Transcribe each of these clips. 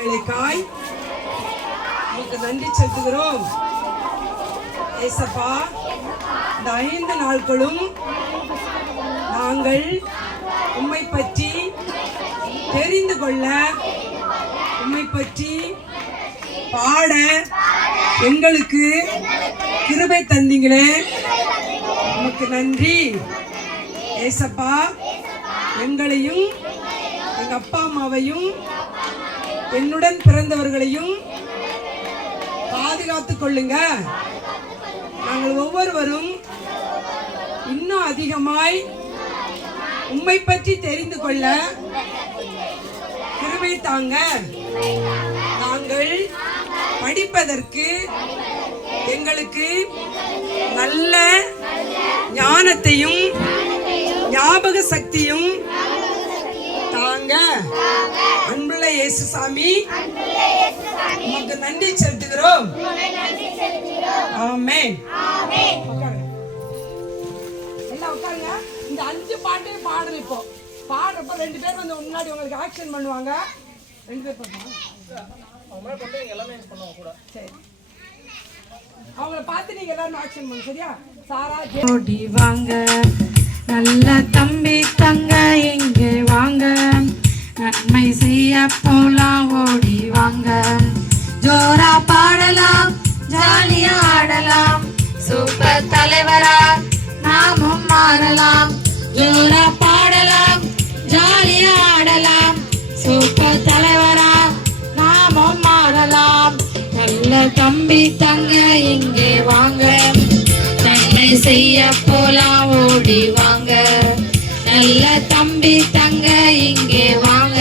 வேலைக்காய் உங்களுக்கு நன்றி செலுத்துகிறோம் ஏசப்பா. இந்த 5 நாட்களும் நாங்கள் உம்மை பற்றி தெரிந்து கொள்ள, உம்மை பற்றி பாட எங்களுக்கு கிருபை தந்தீங்களே, உமக்கு நன்றி ஏசப்பா. எங்களையும் எங்க அப்பா அம்மாவையும் என்னுடன் பிறந்தவர்களையும் பாதுகாத்துக் கொள்ளுங்க. நாங்கள் ஒவ்வொருவரும் இன்னும் அதிகமாய் உம்மை பற்றி தெரிந்து கொள்ள கிருபை தாங்க. நாங்கள் படிப்பதற்கு எங்களுக்கு நல்ல ஞானத்தையும் ஞாபக சக்தியும் தாங்க. அன்புள்ள இயேசு சாமி, உமக்கு நன்றி செலுத்துகிறோம். ஆமென். எல்லாம் உட்காருங்க. இந்த 5 பாட்டையும் பாடணும். இப்போ பாடுறப்ப 2 பேர் வந்து முன்னாடி உங்களுக்கு ஆக்ஷன் பண்ணுவாங்க. 2 பேர் பண்ணுவாங்க. சரி, அவங்கள பார்த்து நீங்க எல்லாரும் ஆக்ஷன் பண்ணுங்க. சரியா? சாரா ஓடி வாங்க, நல்ல தம்பி தங்க இங்கே வாங்க, நன்மை செய்ய போலாம் ஓடி வாங்க. ஜோரா பாடலாம், ஜாலியா ஆடலாம், சூப்பர் தலைவரா நாமும் மாறலாம். ஜோரா பாடலாம், ஜாலியா ஆடலாம், சூப்பர் தலைவரா நாமும் மாறலாம். நல்ல தம்பி தங்க இங்கே வாங்க, நன்மை செய்ய போலாம் ஓடி வாங்க. நல்ல தம்பி தங்க இங்கே வாங்க,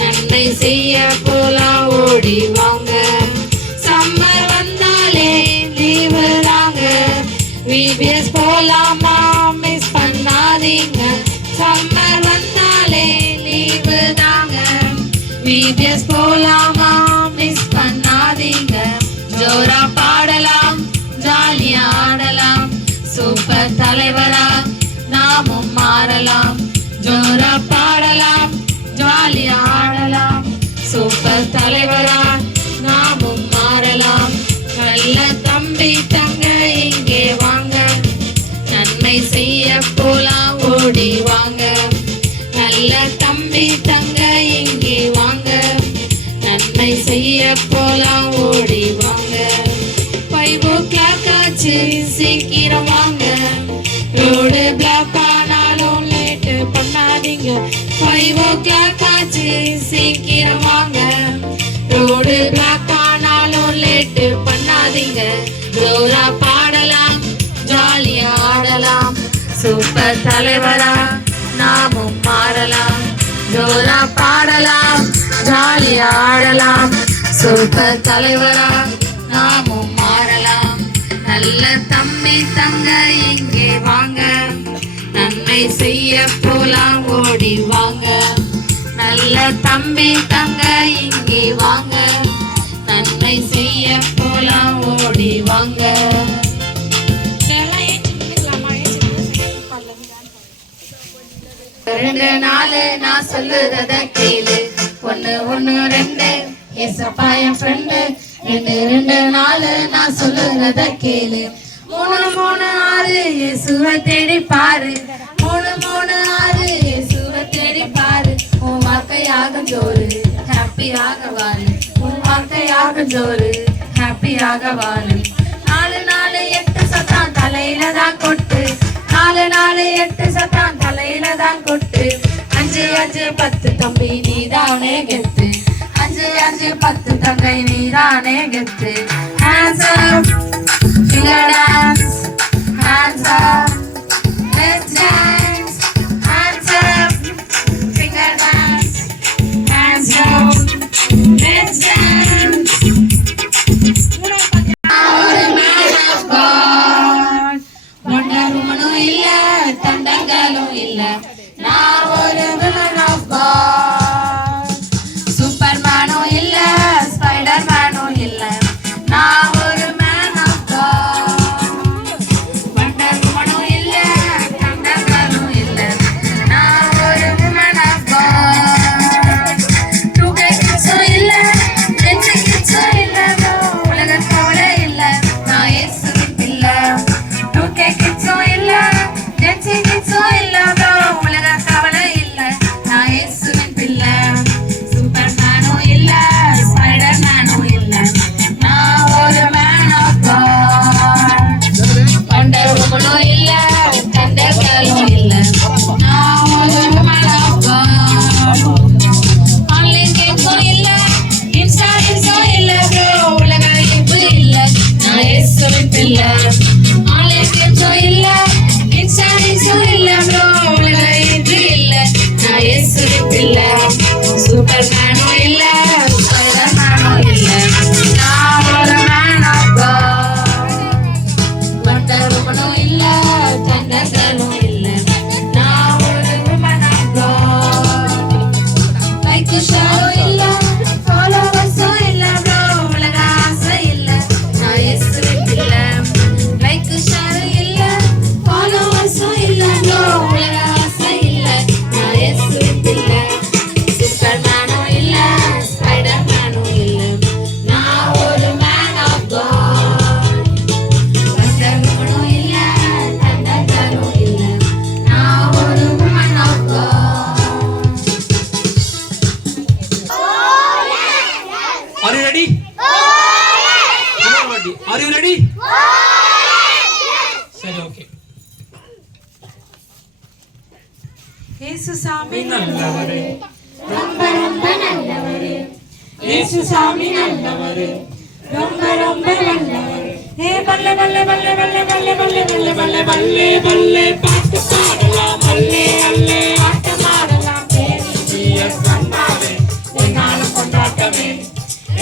நன்மை செய்ய போலாம் ஓடி வாங்க. சம்மர் வந்தாலே லீவு தாங்க, விபிஎஸ் போலாமா மிஸ் பண்ணாதீங்க. சம்மர் வந்தாலே லீவு தாங்க, விபிஎஸ் போலாமா மிஸ் பண்ணாதீங்க. ஜோரா பாடலாம், ஜாலியா ஆடலாம், சூப்பர் தலைவரா நாமும் மாறலாம். ஜோரா பாடலாம், ஜாலியா ஆடலாம், சூப்பர் தலைவரா நாமும் மாறலாம். நல்ல தம்பி தங்க இங்கே வாங்க, நன்மை செய்ய போலாம் ஓடி வாங்க. நல்ல தம்பி தங்க இங்கே வாங்க, நன்மை செய்ய போலாம் ஓடி வாங்க. 5 o'clock ஆச்சு, சீக்கிரம் வாங்க. ரோடு பிளாக் ஆனாலும் லேட் பண்ணாதீங்க. 5 o'clock ஆச்சு, சீக்கிரம் வாங்க. ரோடு பிளாக் ஆனாலும் லேட் பண்ணாதீங்க. ஜோரா பாடலாம், ஜாலியா ஆடலாம், சூப்பர் தலைவரா நாமும் மாறலாம். ஜோரா பாடலாம், ஜாலியா ஆடலாம், சூப்பர் தலைவரா நாமும் மாறலாம். நல்ல தம்பி தங்க இங்கே வாங்க, நன்மை செய்ய போலாம் ஓடி வாங்க. நல்ல தம்பி தங்க இங்கே வாங்க, நன்மை செய்ய போலாம் ஓடி வாங்க. 2 4 நான் சொல்லுறத கேளு. 1 1 2 ஏசப்பா என் ஃப்ரெண்டு. 2 2 4 நான் சொல்லுறத கேளு. 3 3 6 இயேசுவை தேடி பாரு. 3 3 6 இயேசுவை தேடி பாரு. உன் வாழ்க்கையாக ஜோரு, ஹாப்பியாக வாழு. உன் வாழ்க்கையாக ஜோரு, ஹாப்பியாக வாழு. 4 4 8 சத்தான் தலையில தான் கொட்டு. 4 4 8 சத்தான் தலையில தான் கொட்டு. 5 5 10 தம்பி நீதானே கெத்து. 5 5 10 தங்கை நீதானே கெத்து. Hands up, finger dance. Hands up, let's dance. Hands up, finger dance. Hands up, let's dance. ஒரு man of God, wonder woman-உம் இல்ல, தண்டங்களும் இல்ல, நான் ஒரு woman of God. சூப்பர்மேனும் இல்ல, ஸ்பைடர்மேனும் இல்ல, நான் ஒரு man of God. வண்டர் woman-உம் இல்ல, தண்டங்களும் Are you ready? Are you ready? சரி ஓகே. இயேசு சாமி நல்லவரே, ரொம்ப ரொம்ப நல்லவரே. இயேசு சாமி நல்லவரே, ரொம்ப ரொம்ப நல்லவரே. ஏ பல்லே பல்லே பல்லே பல்லே பல்லே பல்லே பல்லே பல்லே பல்லே பல்லே பாட்டு பாடலாம், அல்லே அல்லே ஆட்டம் ஆடலாம். KVBS வந்தாலே என்னாலும் கொண்டாட்டமே.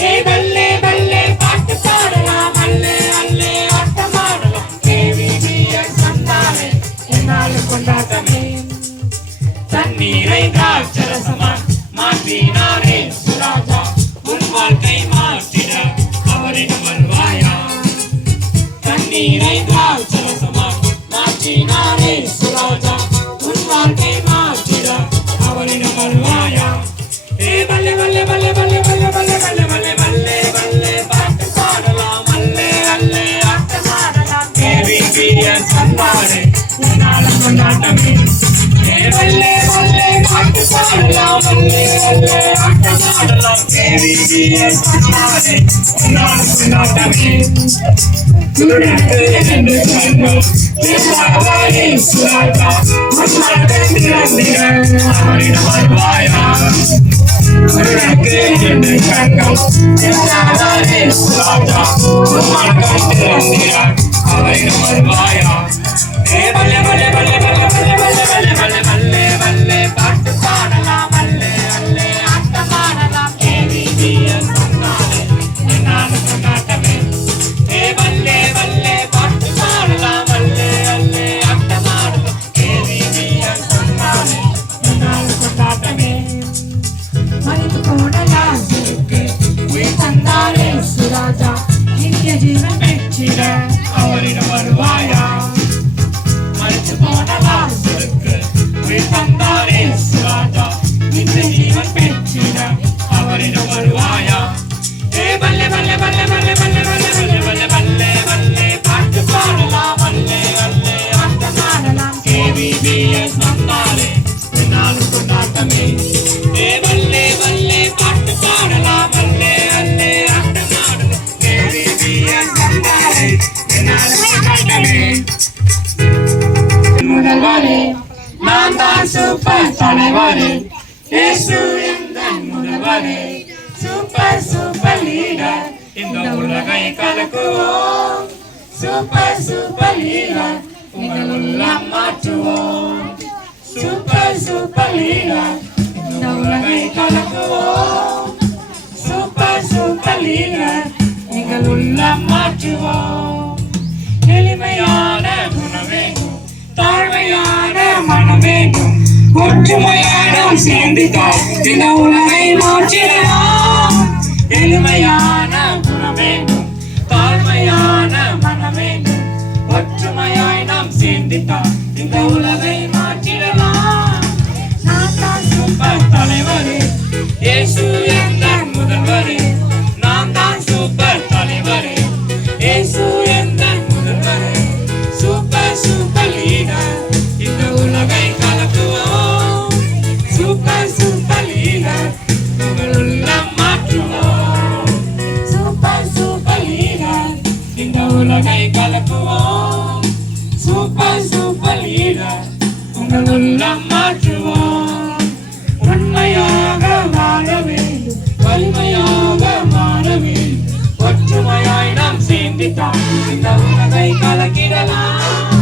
ஏ பல்லே பல்லே பாட்டு பாடலாம், அல்லே அல்லே ஆட்டம் ஆடலாம். KVBS வந்தாலே என்னாலும் கொண்டாட்டமே. தண்ணீரை திராட்சரசமாய் மாற்றினாரே சுராஜா, உன் வாழ்க்கை மாற்றிட அவரிடம் வருவாயா? தண்ணீரை திராட்சரசமாய் மாற்றினாரே சுராஜா, உன் வாழ்க்கை மாற்றிட அவரிடம் வருவாயா? ஏ பல்லே பல்லே பல்லே பல்லே பல்லே பல்லே பல்லே பல்லே பல்லே பல்லே பாட்டு பாடலாம், அல்லே அல்லே ஆட்டம் ஆடலாம். KVBS வந்தாரே என்னாலும் கொண்டாட்டமே. ஏ பல்லே பல்லே பாட்டு பாடலாம், அல்லே அல்லே ஆட்டம் ஆடலாம். KVBS வந்தாரே என்னாலும் கொண்டாட்டமே. உனக்கு இரண்டு கண்கள் இயேசுவே சுராஜா, உன் வாழ்க்கை திறந்திட அவரிடம் வருவாயா? உனக்கு இரண்டு கண்கள் இயேசுவே சுராஜா, உன் வாழ்க்கை திறந்திட அவரிடம் வருவாயா? ஏ பல்லே பல்லே பல்லே பல்லே பல்லே பல்லே பல்லே பல்லே பல்லே பல்லே பாட்டு பாடலாம், அல்லே அல்லே ஆட்டம் ஆடலாம். KVBS வந்தாலே என்னாலும் கொண்டாட்டமே. ஏ பல்லே பல்லே பாட்டு பாடலாம், அல்லே அல்லே ஆட்டம் ஆடலாம். KVBS வந்தாலே என்னாலும் கொண்டாட்டமே. மறித்து போன லாசருக்கு உயிர் தந்தாரே சுராஜா, நித்திய ஜீவன் பெற்றிட அவரிடம் வருவாயா? மறித்து போன லாசருக்கு உயிர் தந்தாரே சுராஜா, நித்திய ஜீவன் பெற்றிட அவரிடம் வருவாயா? ஏ பல்லே பல்லே பல்லே பல்லே பல்லே பல்லே பல்லே பல்லே பல்லே பல்லே பாட்டு பாடலாம், அல்லே அல்லே ஆட்டம் ஆடலாம். KVBS வந்தாலே என்னாலும் கொண்டாட்டமே. ஏ பல்லே பல்லே பாட்டு பாடலாம், அல்லே அல்லே ஆட்டம் ஆடலாம். KVBS வந்தாலே என்னாலும் கொண்டாட்டமே. முதல்வரே, நான் தான் சூப்பர் தலைவரே. இயேசு எந்தன் முதல்வரே, சூப்பர் சூப்பர் லீடர். இந்த உலகை கலக்குவோம், சூப்பர் சூப்பர் லீடர். உங்கள் உள்ளம் மாற்றுவோம், சூப்பர் சூப்பர் லீடர். இந்த உலகை கலக்குவோம், சூப்பர் சூப்பர் லீடர். எங்கள் உள்ளம் மாற்றுவோம். எளிமையான குணம் வேண்டும், தாழ்மையான மனம் வேண்டும், ஒற்றுமையான சேர்ந்துதான் இந்த உலகை மாற்றிடலாம். எளிமையான குணம் வேண்டும், தாழ்மையான மனம் வேண்டும், ஒற்றுமையாய் நாம் சேர்ந்துதான் இந்த உலகை மாற்றிடலாம். நான் தான் சூப்பர் தலைவரே, இயேசு எந்தன் முதல்வரே. நான் தான் சூப்பர் தலைவரே, இயேசு எந்தன் முதல்வரே. சூப்பர் சூப்பர் லீடர், இந்த உலகை கலக்குவோம், சூப்பர் சூப்பர் லீடர். உங்கள் உள்ளம் மாற்றுவோம், சூப்பர் சூப்பர் லீடர். இந்த உலகை கலக்குவோம், சூப்பர் சூப்பர் லீடர். உங்கள் உள்ளம் மாற்றுவோம். உண்மையாக வாழ வேண்டும், வலிமையாக மாற வேண்டும், ஒற்றுமையாய் நாம் சேர்ந்துதான் இந்த உலகை கலக்கிடலாம்.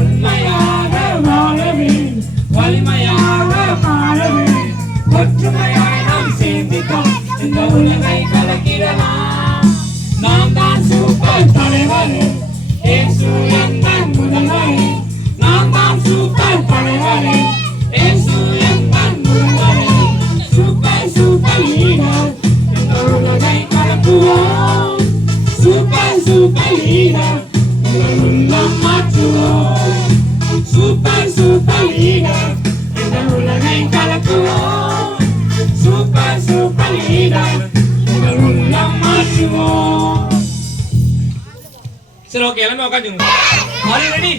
உண்மையாக வாழ வேண்டும், வலிமையாக மாற வேண்டும், ஒற்றுமையாய் நாம் சேர்ந்துதான் இந்த உலகை கலக்கிடலாம். நாம் தான் சூப்பர் தலைவரே, இயேசு எந்தன் முதல்வரே. நாம் தான் சூப்பர் தலைவரே, இயேசு எந்தன் முதல்வரே. சூப்பர் சூப்பர் லீடர், இந்த உலகை கலக்குவோம், சூப்பர் சூப்பர் லீடர். உங்கள் உள்ளம் மாற்றுவோம், சூப்பர் சூப்பர் லீடர். இந்த உலகை கலக்குவோம், சூப்பர் சூப்பர் லீடர். உங்கள் உள்ளம் மாற்றுவோம். சரி ஓகே, எல்லாமே உட்காந்துங்க. Are you ready?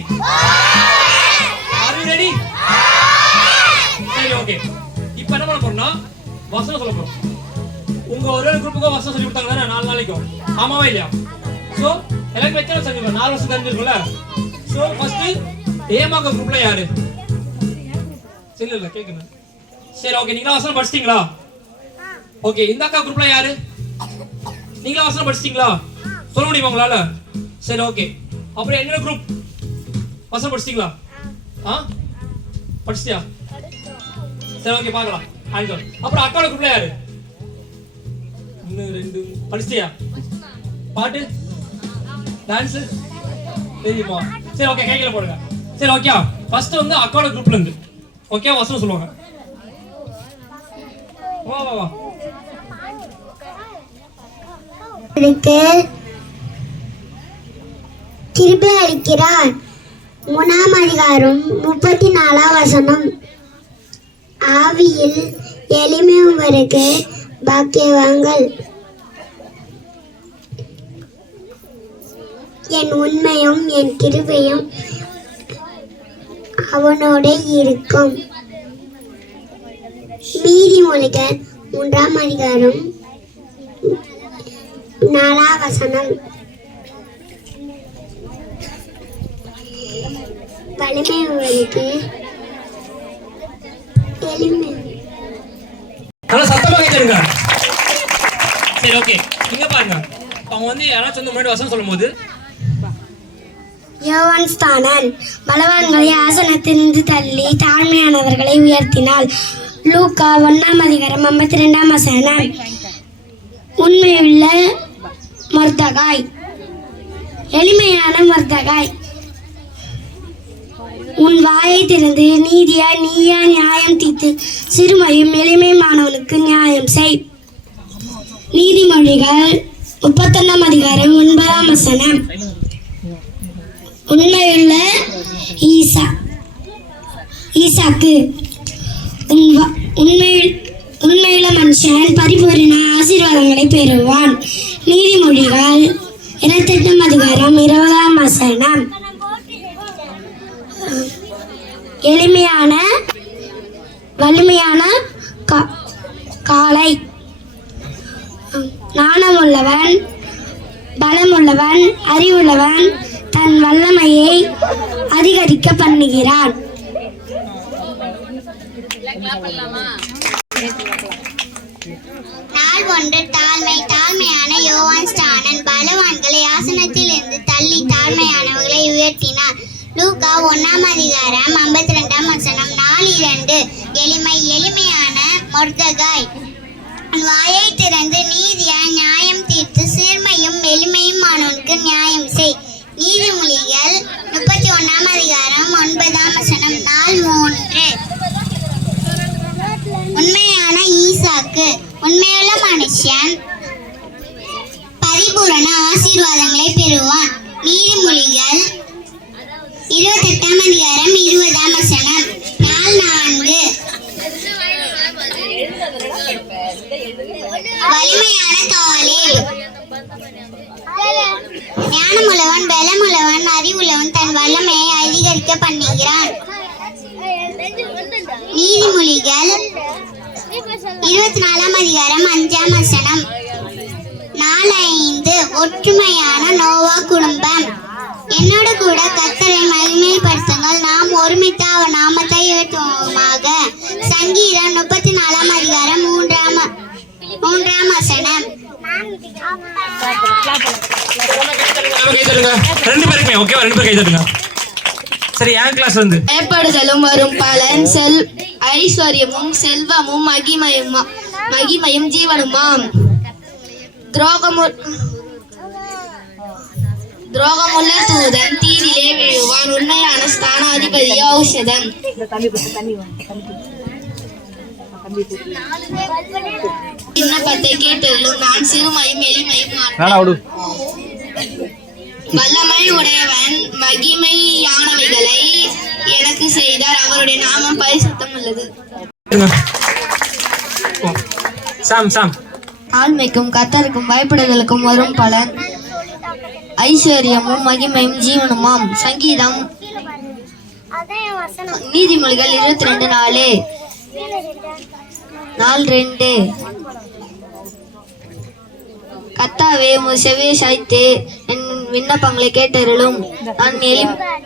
Are you ready? சரி ஓகே, இப்போ என்ன பண்ண போறோம்னா வசனம் சொல்ல போறோம். உங்க ஒரே குரூப்புக்கு வசனம் சொல்லி கொடுத்தாங்க 4 நாளைக்கும். ஆமாவா இல்லையா? சோ எல்லாரும் வெச்சா செஞ்சுங்க. 4 வருஷம் தெரிஞ்சிருக்கும்ல. சோ ஃபர்ஸ்ட் ஏமாக்க குரூப்ல யாரு? இல்ல கேக்குங்க. சரி ஓகே, நீங்க வசனம் படிச்சிட்டீங்களா? ஓகே, இந்த அக்கா குரூப்ல யாரு? நீங்க வசனம் படிச்சிட்டீங்களா? சொல்ல முடியுமா உங்களால? சரி ஓகே. அப்புறம் என்னோட குரூப் வசனம் படிச்சிட்டீங்களா? படிச்சிட்டியா? சரி ஓகே, பார்க்கலாம். ஆன்சர். அப்புறம் அக்காவோட குரூப்ல யாரு? 1 2 படிச்சிட்டியா? பாட்டு டான்ஸ் தெரியுமா? சரி ஓகே, கையில போடுங்க. சரி ஓகே, ஃபர்ஸ்ட் வந்து அக்காவோட குரூப்ல இருந்து ஓகே வசனம் சொல்லுவாங்க. வா வா வா. கிருபை அளிக்கிறார். 3ஆம் அதிகாரம் 34ஆம் வசனம். ஆவியில் எளிமையுள்ளவருக்கு பாக்கியவான்கள். என் உண்மையும் என் கிருபையும் அவனோட இருக்கும். நீதிமொழிகள் 3ஆம் அதிகாரம் 4ஆம் வசனம். வலிமை உள்ளவருக்கு எளிமை. நல்லா சத்தமா கேக்குறீங்க. சரி ஓகே, இங்க பாருங்க. அவங்க வந்து யாராச்சும் வந்து முன்னாடி வசனம் சொல்லும்போது யோவான் ஸ்நானன் பலவான்களை ஆசனத்திலிருந்து தள்ளி தாழ்மையானவர்களை உயர்த்தினாள். லூக்கா 1ஆம் அதிகாரம் 52ஆம் வசனம். உண்மையுள்ள மொர்தகாய், எளிமையான மொர்தகாய், உன் வாயை திறந்து நீதியா நீயா நியாயம் தீர்த்து சிறுமையும் எளிமையானவனுக்கு நியாயம் செய். நீதிமொழிகள் 31ஆம் அதிகாரம் 9ஆம் வசனம். உண்மையுள்ள ஈசாக்கு, உண்மையுள்ள மனுஷன் பரிபூரண ஆசீர்வாதங்களை பெறுவான். நீதிமொழிகள் 28ஆம் அதிகாரம் 20ஆம் வசனம். எளிமையான வலிமையான காளை, நாணமுள்ளவன் பலமுள்ளவன் அறிவுள்ளவன் தன் வல்லமையை அதிகரிக்க பண்ணுகிறான். நாள் ஒன்று. தாழ்மையான யோவான் ஸ்நானன் பலவான்களை ஆசனத்தில் இருந்து தள்ளி தாழ்மையானவர்களை உயர்த்தினார். லூக்கா 1ஆம் அதிகாரம் 52ஆம் வசனம். நாள் 2. எளிமையான மொர்தகாய், வாயை திறந்து நீதியா நியாயம் தீர்த்து சிறுமையும் எளிமையுமானவனுக்கு நியாயம் செய். நீதிமொழிகள் 31ஆம் அதிகாரம் 9ஆம் வசனம். நாள் 3. உண்மையான ஈசாக்கு, உண்மையுள்ள மனுஷன் பரிபூரண ஆசீர்வாதங்களை பெறுவான். நீதிமொழிகள் 28ஆம் அதிகாரம் 20ஆம் வசனம். நாள் 4. வலிமையான காலேப், ஞானமுள்ளவன் பலமுள்ளவன் அறிவுள்ளவன் தன் வல்லமையை அதிகரிக்க பண்ணுகிறான். நீதிமொழிகள் 24ஆம் அதிகாரம் 5ஆம் வசனம். நாள் 5. ஒற்றுமையான நோவா குடும்பம். என்னோடு கூட கர்த்தரை மகிமைப்படுத்துங்கள், நாம் ஒருமித்து அவர் நாமத்தை உயர்த்துவோமாக. சங்கீதம் 34ஆம் அதிகாரம் 3ஆம் வசனம். ரெண்டு பேருமே ஓகேவா? 2 பேர் கை தட்டுங்க. சரி, என் கிளாஸ் வந்து பயப்படுதலும் வரும் பலன் ஐஸ்வர்யமும் செல்வமும் மகிமையும் ஜீவனுமாம். துரோகமுள்ள தூதன் தீரிலே விழுவான், உண்மையான ஸ்தானாதிபதி ஔஷதம். விண்ணப்பத்தை கேட்டதிலும் நான் சிறுமையும் எளிமையும் வல்லமை உடையவன் மகிமையானவைகளை எனக்கு செய்தார், அவருடைய நாமம் பரிசுத்தம் உள்ளது. தாழ்மைக்கும் கர்த்தருக்கும் பயப்படுதலுக்கும் வரும் பலன் ஐஸ்வர்யமும் மகிமையும் ஜீவனுமாம். சங்கீதம் நீதிமொழிகள் 22:4. நாள் 2. கர்த்தாவே உமது செவியை சாய்த்து என் விண்ணப்பங்களை கேட்டருளும்.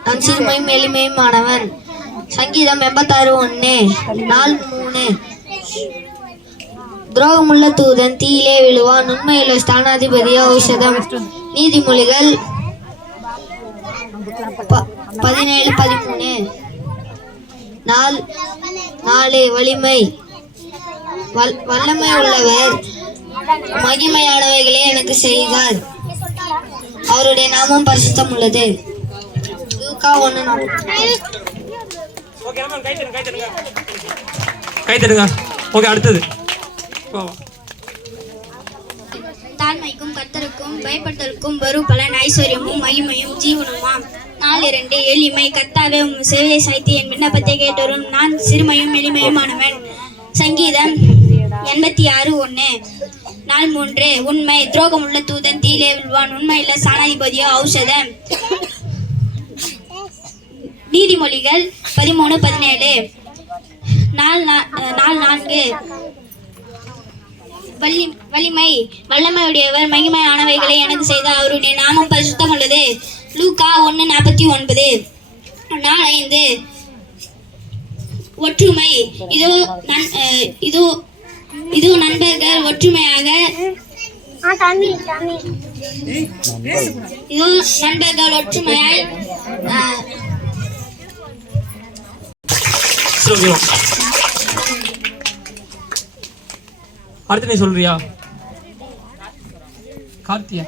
நான் சிறுமையும் எளிமையுமானவன். சங்கீதம் 86:1 4:3. துரோகமுள்ள தூதன் தீயிலே விழுவான், உண்மையுள்ள ஸ்தானாதிபதியோ ஔஷதம். நீதிமொழிகள் 17:13. 4 வலிமை. வல்லமை உள்ளவர் மகிமையானவைகளே எனக்கு செய்தார், அவருடைய நாமம் பரிசுத்தம் உள்ளது. லூக்கா 1:4. ஓகே நம்ம கை தட்டுங்க. ஓகே அடுத்தது தாழ்மைக்கும் கர்த்தருக்கும் பயப்படுதலுக்கும் வரும் பலன் ஐஸ்வர்யமும் மகிமையும் ஜீவனுமாம். 4:2 எளிமை. கர்த்தாவே உம் செவியை சாய்த்து என் விண்ணப்பத்தை கேட்டரும். நான் சிறுமையும் எளிமையுமானவன். சங்கீதம் 86:1 4:3 உண்மை. துரோகம் உள்ள தூதன் தீயிலே விழுவான், உண்மையுள்ள ஸ்தானாதிபதியோ ஔஷதம். நீதிமொழிகள் 13:17 4:4 வலிமை. வல்லமையுடையவர் மகிமையானவைகளை எனக்கு செய்தார், அவருடைய நாமம் பரிசுத்தம் உள்ளது. லூக்கா 1:49 4:5 ஒற்றுமை. இதோ நண்பர்கள் ஒற்றுமையாக ஒற்றுமையாய் அடுத்து நீ சொல்றியா கார்த்தியா?